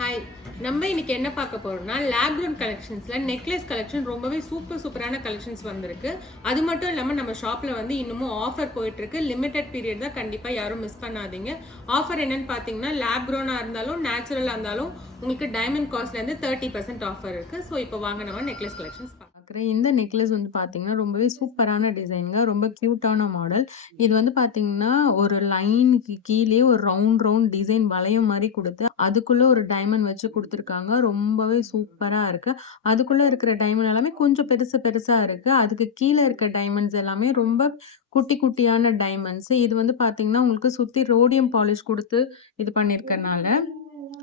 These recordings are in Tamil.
ஹாய், நம்ம இன்னைக்கு என்ன பார்க்க போறோம்னா லேப் grown கலெக்ஷன்ஸ்ல நெக்லஸ் கலெக்ஷன் ரொம்பவே சூப்பரான கலெக்ஷன்ஸ் வந்திருக்கு. அது மட்டும் இல்லாம நம்ம ஷாப்ல வந்து இன்னமும் ஆஃபர் போயிட்டு இருக்கு. லிமிடெட் பீரியட் தான், கண்டிப்பா யாரும் மிஸ் பண்ணாதீங்க. ஆஃபர் என்னன்னு பாத்தீங்கன்னா லேப் grown இருந்தாலும் நேச்சுரலா இருந்தாலும் உங்களுக்கு டைமண்ட் காஸ்ட்ல இருந்து 30% ஆஃபர் இருக்கு. ஸோ இப்போ வாங்க நம்ம நெக்லஸ் கலெக்ஷன்ஸ் பார்க்கலாம். இந்த நெக்லஸ் வந்து பாத்தீங்கன்னா ரொம்பவே சூப்பரான டிசைனுங்க, ரொம்ப கியூட்டான மாடல். இது வந்து பாத்தீங்கன்னா ஒரு லைனுக்கு கீழே ஒரு ரவுண்ட் டிசைன் வளையம் மாதிரி கொடுத்து அதுக்குள்ள ஒரு டைமண்ட் வச்சு கொடுத்துருக்காங்க. ரொம்பவே சூப்பரா இருக்கு. அதுக்குள்ள இருக்கிற டைமண்ட் எல்லாமே கொஞ்சம் பெருசா இருக்கு. அதுக்கு கீழே இருக்க டைமண்ட்ஸ் எல்லாமே ரொம்ப குட்டியான டைமண்ட்ஸ். இது வந்து பாத்தீங்கன்னா உங்களுக்கு சுத்தி ரோடியம் பாலிஷ் கொடுத்து இது பண்ணிருக்கனால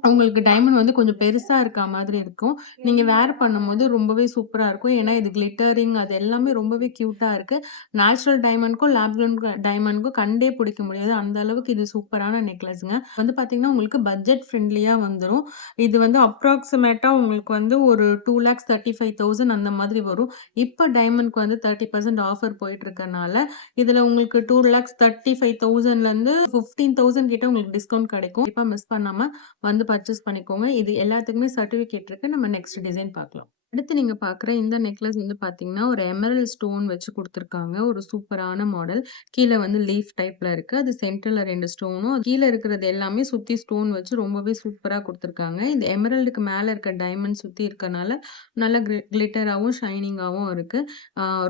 உங்களுக்கு டைமண்ட் வந்து கொஞ்சம் பெருசா இருக்கா மாதிரி இருக்கும். நீங்க வேர் பண்ணும்போது ரொம்பவே சூப்பரா இருக்கும். ஏன்னா இது கிளிட்டரிங் அது எல்லாமே ரொம்பவே கியூட்டா இருக்கு. நேச்சுரல் டைமண்ட்க்கும் லேப் grown டைமண்ட்க்கும் கண்டே பிடிக்க முடியாது. அந்த அளவுக்கு இது சூப்பரான நெக்லஸ்ங்க. வந்து பாத்தீங்கன்னா உங்களுக்கு பட்ஜெட் ஃப்ரெண்ட்லியா வந்துரும். இது வந்து அப்ராக்சிமேட்டா உங்களுக்கு வந்து ஒரு 2,35,000 அந்த மாதிரி வரும். இப்ப டைமண்ட்க்கு வந்து 30% ஆஃபர் போயிட்டு இருக்கனால இதுல உங்களுக்கு 2,35,000ல இருந்து 15,000 கிட்ட உங்களுக்கு டிஸ்கவுண்ட் கிடைக்கும். கண்டிப்பா மிஸ் பண்ணாம வந்து பர்ச்சேஸ் பண்ணிக்கோங்க. இது எல்லாத்துக்குமே சர்டிபிகேட் இருக்கு. நம்ம நெக்ஸ்ட் டிசைன் பார்க்கலாம். அடுத்து நீங்க பார்க்குற இந்த நெக்லஸ் வந்து பார்த்தீங்கன்னா, ஒரு எமரல்ட் ஸ்டோன் வச்சு குடுத்துருக்காங்க. ஒரு சூப்பரான மாடல். கீழ வந்து லீஃப் டைப்ல இருக்கு. அது சென்டர்ல 2 ஸ்டோனும், கீழ இருக்கிறது எல்லாமே சுத்தி ஸ்டோன் வச்சு ரொம்பவே சூப்பரா குடுத்துருக்காங்க. இந்த எமரல்டுக்கு மேல இருக்க டைமண்ட் சுத்தி இருக்கனால நல்ல கிளிட்டராவும், ஷைனிங்காவும் இருக்கு.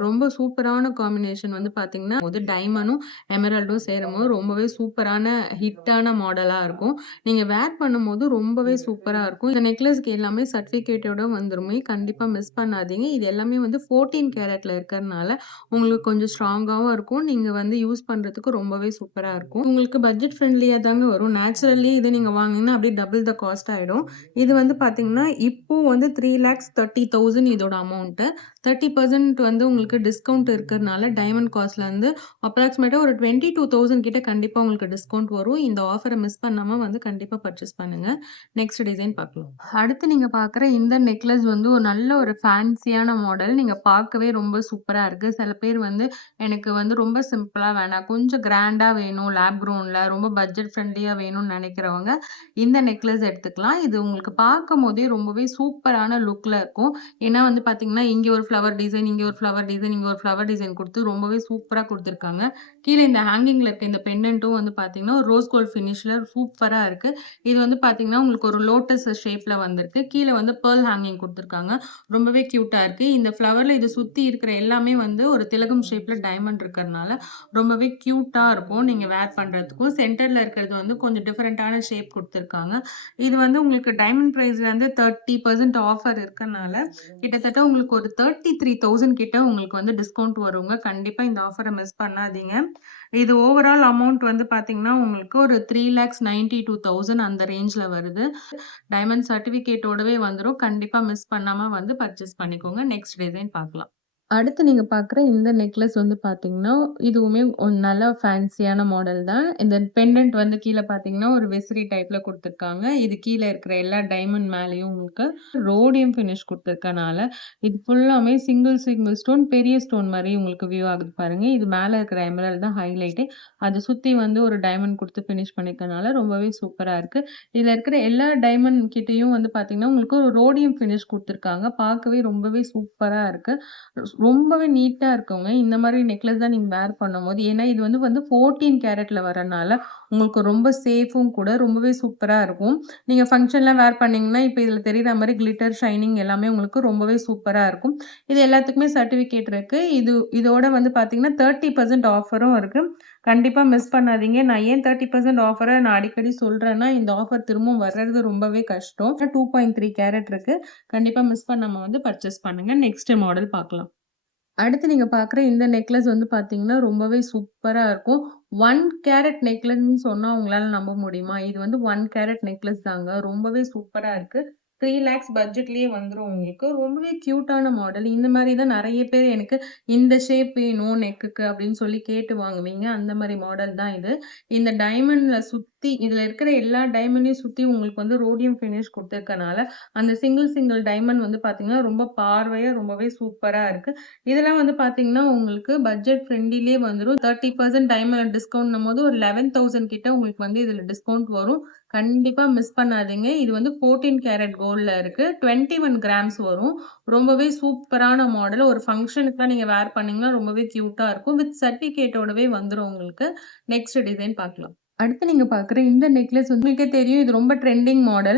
ரொம்ப சூப்பரான காம்பினேஷன் வந்து பார்த்தீங்கன்னா, டைமண்டும், எமரல்டும் சேரும்போது ரொம்பவே சூப்பரான ஹிட்டான மாடலா இருக்கும். நீங்க வேர் பண்ணும்போது ரொம்பவே சூப்பரா இருக்கும். இந்த நெக்லஸ்க்கு எல்லாமே சர்டிஃபிகேட்டோட வந்துருமே. கண்டிப்பா மிஸ் பண்ணாதீங்க. இது எல்லாமே வந்து 14 கேரட்ல இருக்கறனால உங்களுக்கு கொஞ்சம் ஸ்ட்ராங்காவும் இருக்கும். நீங்க வந்து யூஸ் பண்றதுக்கு ரொம்பவே சூப்பரா இருக்கும். உங்களுக்கு பட்ஜெட் ஃப்ரெண்ட்லியா தாங்க வரும். நேச்சுரலி இது நீங்க வாங்குனீங்கன்னா அப்படியே டபுள் த காஸ்ட் ஆயிடும். இது வந்து பாத்தீங்கன்னா இப்போ வந்து 3,30,000 இதோட அமௌண்ட். 30% வந்து உங்களுக்கு டிஸ்கவுண்ட் இருக்கறனால டைமண்ட் காஸ்ட்ல இருந்து அப்ராக்சிமேட்டா ஒரு 22,000 கிட்ட கண்டிப்பா உங்களுக்கு டிஸ்கவுண்ட் வரும். இந்த ஆஃபரை மிஸ் பண்ணாம வந்து கண்டிப்பா பர்ச்சேஸ் பண்ணுங்க. நெக்ஸ்ட் டிசைன் பார்க்கலாம். அடுத்து நீங்க பார்க்குற இந்த நெக்லஸ் வந்து ஒரு நல்ல ஒரு ஃபேன்சியான மாடல். நீங்க பார்க்கவே ரொம்ப சூப்பரா இருக்கு. சில பேர் வந்து எனக்கு வந்து ரொம்ப சிம்பிளா வேணாம், கொஞ்சம் கிராண்டா வேணும், லேப் grownல ரொம்ப பட்ஜெட் ஃப்ரெண்ட்லியா வேணும்னு நினைக்கிறவங்க இந்த நெக்லஸ் எடுத்துக்கலாம். இது உங்களுக்கு பார்க்கும்போதே ரொம்பவே சூப்பரான லுக்ல இருக்கும். ஏன்னா வந்து பார்த்தீங்கன்னா, இங்க ஒரு ஃப்ளவர் டிசைன், இங்க ஒரு ஃப்ளவர் டிசைன், இங்க ஒரு ஃப்ளவர் டிசைன் குடுத்து ரொம்பவே சூப்பரா குடுத்துருக்காங்க. கீழ இந்த ஹேங்கிங்ல இருக்க இந்த பெண்டன்ட்டும் வந்து பார்த்தீங்கன்னா, ஒரு ரோஸ் கோல்ட் ஃபினிஷ்ல சூப்பரா இருக்கு. இது வந்து பார்த்தீங்கன்னா, உங்களுக்கு ஒரு லோட்டஸ் ஷேப்ல வந்திருக்கு. கீழ வந்து பெர்ல் ஹேங்கிங் குடுத்துருக்காங்க. ரொம்பவே கியூட்டா இருக்கு. இந்த ஃப்ளவர்ல இது சுத்தி இருக்கிற எல்லாமே வந்து ஒரு திலகம் ஷேப்ல டைமண்ட் இருக்கறனால ரொம்பவே கியூட்டா இருக்கும். நீங்க வேர் பண்றதுக்கும். சென்டர்ல இருக்கிறது வந்து கொஞ்சம் டிஃபரெண்டான ஷேப் குடுத்துருக்காங்க. இது வந்து உங்களுக்கு டைமண்ட் பிரைஸ்ல இருந்து 30% ஆஃபர் இருக்கனால கிட்டத்தட்ட உங்களுக்கு ஒரு 33,000 கிட்ட உங்களுக்கு வந்து டிஸ்கவுண்ட் வருங்க. கண்டிப்பா இந்த ஆஃபரை மிஸ் பண்ணாதீங்க. இது ஓவரால் அமௌண்ட் வந்து பார்த்தீங்கன்னா, உங்களுக்கு ஒரு 3,92,000 அந்த ரேஞ்ச்ல வருது. டைமண்ட் சர்டிஃபிகேட்டோடவே வந்துரும். கண்டிப்பா மிஸ் பண்ணாம வந்து பர்ச்சேஸ் பண்ணிக்கோங்க. நெக்ஸ்ட் டிசைன் பார்க்கலாம். அடுத்து நீங்க பார்க்குற இந்த நெக்லஸ் வந்து பார்த்தீங்கன்னா, இதுவுமே ஒரு நல்ல ஃபேன்சியான மாடல் தான். இந்த பெண்டன்ட் வந்து கீழ பார்த்தீங்கன்னா, ஒரு விசிறி டைப்ல குடுத்துருக்காங்க. இது கீழ இருக்கிற எல்லா டைமண்ட் மேலயும் உங்களுக்கு ரோடியம் ஃபினிஷ் குடுத்துருக்கனால, இது ஃபுல்லாமே சிங்கிள் ஸ்டோன், பெரிய ஸ்டோன் மாரி உங்களுக்கு வியூ ஆகுது பாருங்க. இது மேல இருக்கிற எமரல்ட் தான் ஹைலைட்டே. அத சுத்தி வந்து ஒரு டைமண்ட் குடுத்து ஃபினிஷ் பண்ணிருக்கனால ரொம்பவே சூப்பரா இருக்கு. இதுல இருக்கிற எல்லா டைமண்ட் கிட்டயும் வந்து பார்த்தீங்கன்னா, உங்களுக்கு ஒரு ரோடியம் ஃபினிஷ் குடுத்துருக்காங்க. பார்க்கவே ரொம்பவே சூப்பரா இருக்கு. ரொம்பவே நீட்டா இருக்குங்க. இந்த மாரி நெக்லஸ் தான் நீங்க வேர் பண்ணும்போது. ஏன்னா இது வந்து 14 கேரட்ல வரனால உங்களுக்கு ரொம்ப சேஃபும் கூட. ரொம்பவே சூப்பரா இருக்கும். நீங்க ஃபங்ஷன்லாம் வேர் பண்ணீங்கன்னா, இப்ப இதுல தெரியிற மாரி கிளிட்டர், ஷைனிங் எல்லாமே உங்களுக்கு ரொம்பவே சூப்பரா இருக்கும். இது எல்லாத்துக்குமே சர்டிஃபிகேட் இருக்கு. இதோட வந்து பார்த்தீங்கன்னா, 30% ஆஃபரும் இருக்கு. கண்டிப்பா மிஸ் பண்ணாதீங்க. நான் ஏன் 30% ஆஃபர நான் அடிக்கடி சொல்றேன்னா, இந்த ஆஃபர் திரும்பவும் வர்றது ரொம்பவே கஷ்டம். 2.3 கேரட் இருக்கு. கண்டிப்பா மிஸ் பண்ணாம வந்து பர்ச்சேஸ் பண்ணுங்க. நெக்ஸ்ட் மாடல் பார்க்கலாம். அடுத்து நீங்க பார்க்குற இந்த நெக்லஸ் வந்து பார்த்தீங்கன்னா, ரொம்பவே சூப்பரா இருக்கும். 1 கேரட் நெக்லஸ்ன்னு சொன்னா உங்களால நம்ப முடியுமா? இது வந்து 1 கேரட் நெக்லஸ் தாங்க. ரொம்பவே சூப்பரா இருக்கு. 3 லேக்ஸ் பட்ஜெட்லயே வந்துரும் உங்களுக்கு. ரொம்பவே கியூட்டான மாடல். இந்த மாரி தான் நெறைய பேர் எனக்கு இந்த ஷேப் வேணும் நெக்குக்கு அப்படின்னு சொல்லி கேட்டு வாங்குவீங்க. அந்த மாரி மாடல் தான் இது. இந்த டைமண்ட்ல சுத்தி சுத்தி இதுல இருக்கிற எல்லா டைமண்டையும் சுத்தி உங்களுக்கு வந்து ரோடியம் ஃபினிஷ் குடுத்துருக்கனால, அந்த சிங்கிள் டைமண்ட் வந்து பார்த்தீங்கன்னா, ரொம்ப பார்வையா ரொம்பவே சூப்பரா இருக்கு. இதெல்லாம் வந்து பார்த்தீங்கன்னா, உங்களுக்கு பட்ஜெட் ஃப்ரெண்ட்லிலயே வந்துரும். 30% டைமண்ட் டிஸ்கவுண்ட்ன்னும்போது ஒரு 11,000 கிட்ட உங்களுக்கு வந்து இதுல டிஸ்கவுண்ட் வரும். கண்டிப்பா மிஸ் பண்ணாதீங்க. இது வந்து 14 கேரட் கோல்ட்ல இருக்கு. 21 கிராம்ஸ் வரும். ரொம்பவே சூப்பரான மாடல். ஒரு ஃபங்ஷனுக்குலாம் நீங்க வேர் பண்ணீங்கன்னா ரொம்பவே கியூட்டா இருக்கும். வித் சர்டிஃபிகேட்டோடவே வந்துரும் உங்களுக்கு. நெக்ஸ்ட் டிசைன் பார்க்கலாம். அடுத்து நீங்க பார்க்குற இந்த நெக்லஸ் வந்து உங்களுக்கே தெரியும். இது ரொம்ப ட்ரெண்டிங் மாடல்.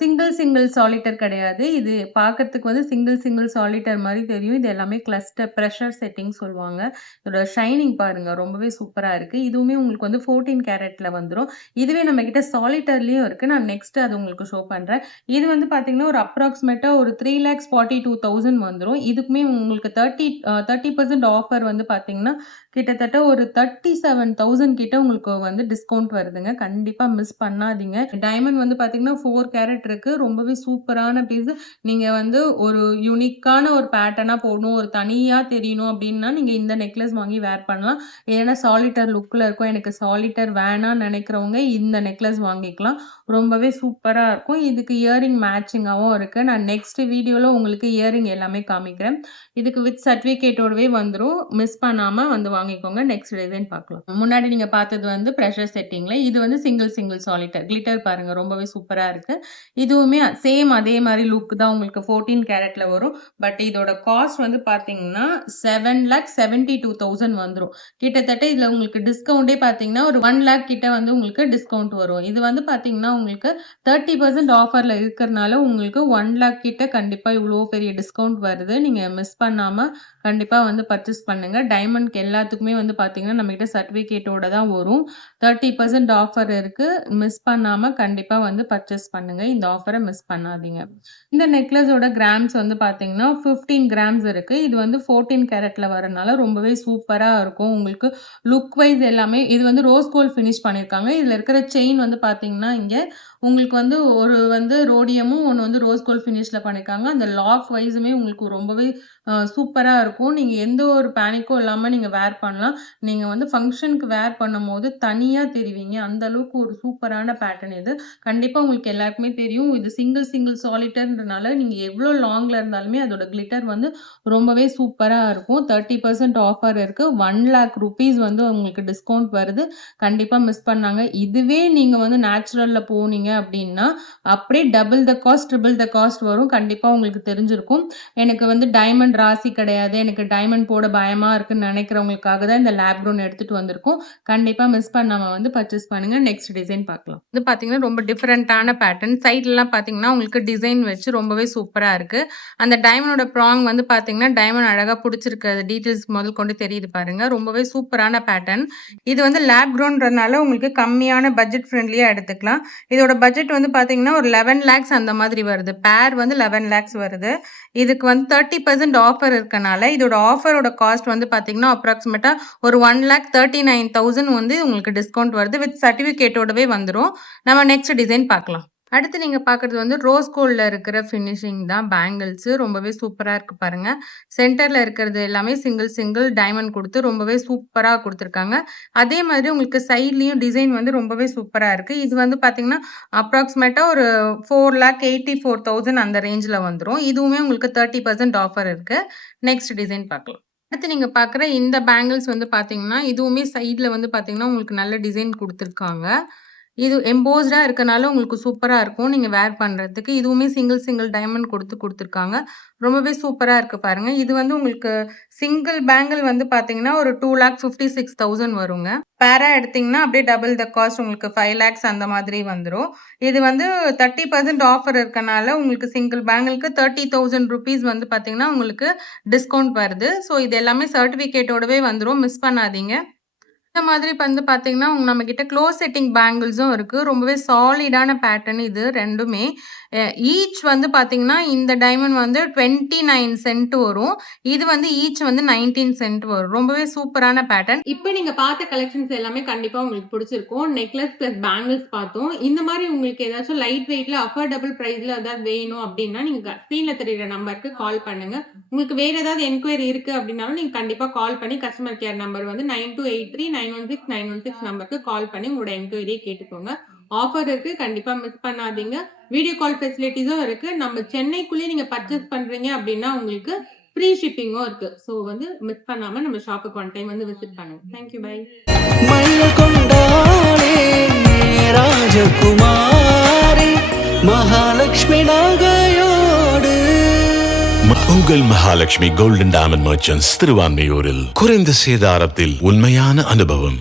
சிங்கிள் சாலிட்டர் கிடையாது. இது பார்க்கறதுக்கு வந்து சிங்கிள் சாலிட்டர் மாரி தெரியும். இது எல்லாமே கிளஸ்டர் பிரஷர் செட்டிங் சொல்லுவாங்க. இதோட ஷைனிங் பாருங்க. ரொம்பவே சூப்பரா இருக்கு. இதுவுமே உங்களுக்கு வந்து 14 கேரட்ல வந்துரும். இதுவே நம்மகிட்ட சாலிட்டர்லயும் இருக்கு. நான் நெக்ஸ்ட் அது உங்களுக்கு ஷோ பண்றேன். இது வந்து பார்த்தீங்கன்னா, ஒரு அப்ராக்ஸிமேட்டா ஒரு 3,42,000 வந்துரும். இதுக்குமே உங்களுக்கு 30% ஆஃபர் வந்து பார்த்தீங்கன்னா, கிட்டத்தட்ட ஒரு 37,000 கிட்ட உங்களுக்கு வந்து டிஸ்கவுண்ட் வருதுங்க. கண்டிப்பா மிஸ் பண்ணாதீங்க. டைமண்ட் வந்து பார்த்தீங்கன்னா, 4 கேரட் இருக்கு. ரொம்பவே சூப்பரான பீஸ். நீங்க வந்து ஒரு யூனிக்கான ஒரு பேட்டர்னா போடணும், ஒரு தனியா தெரியணும் அப்டின்னா, நீங்க இந்த நெக்லஸ் வாங்கி வேர் பண்ணலாம். ஏன்னா சாலிட்டர் லுக்ல இருக்கும். எனக்கு சாலிட்டர் வேணாம்னு நெனைக்கிறவங்க இந்த நெக்லஸ் வாங்கிக்கலாம். ரொம்பவே சூப்பரா இருக்கும். இதுக்கு இயரிங் மேட்சிங்காவும் இருக்கு. நான் நெக்ஸ்ட் வீடியோல உங்களுக்கு இயரிங் எல்லாமே காமிக்கிறேன். இதுக்கு வித் சர்டிஃபிகேட்டோடவே வந்துரும். மிஸ் பண்ணாம வந்து வாங்கிக்கோங்க. நெக்ஸ்ட் டிசைன் பார்க்கலாம். முன்னாடி நீங்க பார்த்தது வந்து பிரஷர் செட்டிங்ல. இது வந்து சிங்கிள் சாலிட்டர். கிளிட்டர் பாருங்க. ரொம்பவே சூப்பரா இருக்கு. இதுவுமே சேம் அதே மாரி லுக் தான் உங்களுக்கு 14 கேரட்ல வரும். பட் இதோட காஸ்ட் வந்து பார்த்தீங்கன்னா, 7,72,000 வந்துரும். கிட்டத்தட்ட இதுல உங்களுக்கு டிஸ்கவுண்டே பார்த்தீங்கன்னா, ஒரு 1,00,000 கிட்ட வந்து உங்களுக்கு டிஸ்கவுண்ட் வரும். இது வந்து பார்த்தீங்கன்னா, உங்களுக்கு 30% ஆஃபர்ல இருக்கிறனால உங்களுக்கு 1,00,000 கிட்ட கண்டிப்பா இவ்ளோ பெரிய டிஸ்கவுண்ட் வருது. நீங்க மிஸ் பண்ணாம கண்டிப்பா வந்து பர்ச்சேஸ் பண்ணுங்க. டைமண்ட்க்கு எல்லாத்துக்குமே வந்து பார்த்தீங்கன்னா, நம்மகிட்ட சர்டிஃபிகேட்டோட தான் வரும். 30% ஆஃபர் இருக்கு. மிஸ் பண்ணாம கண்டிப்பா வந்து பர்ச்சேஸ் பண்ணுங்க. இந்த ஆஃபர மிஸ் பண்ணாதீங்க. இந்த நெக்லஸோட கிராம்ஸ் வந்து பார்த்தீங்கன்னா, 15 கிராம்ஸ் இருக்கு. இது வந்து 14 கேரட்ல வரனால ரொம்பவே சூப்பரா இருக்கும். உங்களுக்கு லுக் வைஸ் எல்லாமே இது வந்து ரோஸ் கோல்ட் ஃபினிஷ் பண்ணியிருக்காங்க. இதுல இருக்கிற செயின் வந்து பார்த்தீங்கன்னா, இங்க உங்களுக்கு வந்து ஒரு வந்து ரோடியமும், ஒண்ணு வந்து ரோஸ் கோல்ட் ஃபினிஷ்ல பண்ணியிருக்காங்க. அந்த லாக் வைஸுமே உங்களுக்கு ரொம்பவே சூப்பரா இருக்கும். நீங்க எந்த ஒரு பேனிக்கும் இல்லாம நீங்க வேர் பண்ணலாம். நீங்க வந்து ஃபங்ஷனுக்கு வேர் பண்ணும்போது தனியா தெரிவீங்க. அந்த அளவுக்கு ஒரு சூப்பரான பேட்டர்ன் இது. கண்டிப்பா உங்களுக்கு எல்லாருக்குமே தெரியும். இது சிங்கிள் சாலிட்டர்ன்றனால நீங்க எவ்ளோ லாங்ல இருந்தாலுமே அதோட கிளிட்டர் வந்து ரொம்பவே சூப்பரா இருக்கும். 30% ஆஃபர் இருக்கு. 1,00,000 ரூபீஸ் வந்து உங்களுக்கு டிஸ்கவுண்ட் வருது. கண்டிப்பா மிஸ் பண்ணாங்க. இதுவே நீங்க வந்து நேச்சுரல்ல போனீங்க அப்டின்னா, அப்படியே double the cost, triple the cost வரும். கண்டிப்பா உங்களுக்கு தெரிஞ்சிருக்கும். எனக்கு வந்து டைமண்ட் ராசி கிடையாது. எனக்கு டைமண்ட் போட பயமா இருக்குன்னு நினைக்கிறவங்களுக்காக தான் இந்த லேப் க்ரௌன் எடுத்துட்டு வந்திருக்கோம். கண்டிப்பா மிஸ் பண்ணாம வந்து பர்ச்சேஸ் பண்ணுங்க. நெக்ஸ்ட் டிசைன் பார்க்கலாம். இது பார்த்தீங்கன்னா, ரொம்ப டிஃபரண்டான பேட்டர்ன். சைட்லலாம் பார்த்தீங்கன்னா, உங்களுக்கு டிசைன் வச்சு ரொம்பவே சூப்பரா இருக்கு. அந்த டைமண்டோட ப்ராங் வந்து பார்த்தீங்கன்னா, டைமண்ட் அழகா புடிச்சிருக்க டீட்டெயில்ஸ் முதல் கொண்டு தெரியுது பாருங்க. ரொம்பவே சூப்பரான பேட்டர்ன். இது வந்து லேப் க்ரௌன்றனால உங்களுக்கு கம்மியான பட்ஜெட் ஃப்ரெண்ட்லியா எடுத்துக்கலாம். இதோட பட்ஜெட் வந்து பார்த்தீங்கன்னா, ஒரு 11 லேக்ஸ் அந்த மாதிரி வருது. பேர் வந்து 11 லேக்ஸ் வருது. இதுக்கு வந்து 30% ஆஃபர் இருக்கனால, இதோட ஆஃபரோட காஸ்ட் வந்து பார்த்தீங்கன்னா, அப்ராக்ஸிமேட்டா ஒரு 1,39,000 வந்து உங்களுக்கு டிஸ்கவுண்ட் வருது. வித் சர்டிஃபிகேட்டோடவே வந்துரும். நம்ம நெக்ஸ்ட் டிசைன் பார்க்கலாம். அடுத்து நீங்க பார்க்குறது வந்து ரோஸ் கோல்ட்ல இருக்கிற ஃபினிஷிங் தான் பேங்கிள்ஸ். ரொம்பவே சூப்பரா இருக்கு பாருங்க. சென்டர்ல இருக்கிறது எல்லாமே சிங்கிள் டைமண்ட் குடுத்து ரொம்பவே சூப்பரா குடுத்துருக்காங்க. அதே மாதிரி உங்களுக்கு சைட்லயும் டிசைன் வந்து ரொம்பவே சூப்பரா இருக்கு. இது வந்து பார்த்தீங்கன்னா, அப்ராக்ஸிமேட்டா ஒரு 4,84,000 அந்த ரேஞ்ச்ல வந்துரும். இதுவுமே உங்களுக்கு 30% ஆஃபர் இருக்கு. நெக்ஸ்ட் டிசைன் பார்க்கலாம். அடுத்து நீங்க பார்க்குற இந்த பேங்கிள்ஸ் வந்து பார்த்தீங்கன்னா, இதுவுமே சைட்ல வந்து பார்த்தீங்கன்னா, உங்களுக்கு நல்ல டிசைன் குடுத்துருக்காங்க. இது எம்போஸ்டா இருக்கனால உங்களுக்கு சூப்பரா இருக்கும். நீங்க வேர் பண்றதுக்கு. இதுவுமே சிங்கிள் டைமண்ட் குடுத்துருக்காங்க. ரொம்பவே சூப்பரா இருக்கு பாருங்க. இது வந்து உங்களுக்கு சிங்கிள் பேங்கிள் வந்து பார்த்தீங்கன்னா, ஒரு 2,56,000 வருங்க. பேரா எடுத்தீங்கன்னா, அப்படியே டபுள் த காஸ்ட் உங்களுக்கு 5 லேக்ஸ் அந்த மாதிரி வந்துரும். இது வந்து 30% ஆஃபர் இருக்கனால உங்களுக்கு சிங்கிள் பேங்கிள்க்கு 30,000 ரூபீஸ் வந்து பார்த்தீங்கன்னா, உங்களுக்கு டிஸ்கவுண்ட் வருது. ஸோ இது எல்லாமே சர்டிஃபிகேட்டோடவே வந்துரும். மிஸ் பண்ணாதீங்க. இந்த மாதிரி வந்து பார்த்தீங்கன்னா, நம்மகிட்ட க்ளோஸ் செட்டிங் பேங்கிள்ஸும் இருக்கு. ரொம்பவே சாலிடான பேட்டர்ன் இது 2மே. ஈச் வந்து பார்த்தீங்கன்னா, இந்த டைமண்ட் வந்து 29 சென்ட் வரும். இது வந்து ஈச் வந்து 19 சென்ட் வரும். ரொம்பவே சூப்பரான பேட்டர்ன். இப்ப நீங்க பார்த்த கலெக்ஷன்ஸ் எல்லாமே கண்டிப்பா உங்களுக்கு பிடிச்சிருக்கும். நெக்லஸ் பிளஸ் பேங்கிள்ஸ் பார்த்தோம். இந்த மாதிரி உங்களுக்கு ஏதாச்சும் லைட் வெயிட்ல அஃபோர்டபிள் பிரைஸ்ல ஏதாவது வேணும் அப்படின்னா, நீங்க ஸ்க்ரீன்ல தெரியிற நம்பருக்கு கால் பண்ணுங்க. உங்களுக்கு வேற ஏதாவது என்குயரி இருக்கு அப்படின்னாலும், நீங்க கண்டிப்பா கால் பண்ணி கஸ்டமர் கேர் நம்பர் வந்து 9283 916 நம்பருக்கு கால் பண்ணி உங்களோட என்கொயரியை கேட்டுக்கோங்க. ஆஃபர் இருக்கு, கண்டிப்பா மிஸ் பண்ணாதீங்க. வீடியோ கால் ஃபெசிலிட்டிஸும் இருக்கு. நம்ம சென்னைக்குள்ளேயே நீங்க பர்ச்சேஸ் பண்றீங்க அப்படின்னா உங்களுக்கு ஃப்ரீ ஷிப்பிங்கும் இருக்கு. ஸோ வந்து மிஸ் பண்ணாம நம்ம ஷாப்புக்கு ஒன் டைம் வந்து விசிட் பண்ணுங்க. Thank you, bye. ராஜகுமாரி மகாலட்சுமி நகையோடு உங்கள் மகாலட்சுமி கோல்டன் டைமண்ட் மர்ச்சன்ட்ஸ் திருவான்மையூரில் குறைந்த சேதாரத்தில் உண்மையான அனுபவம்.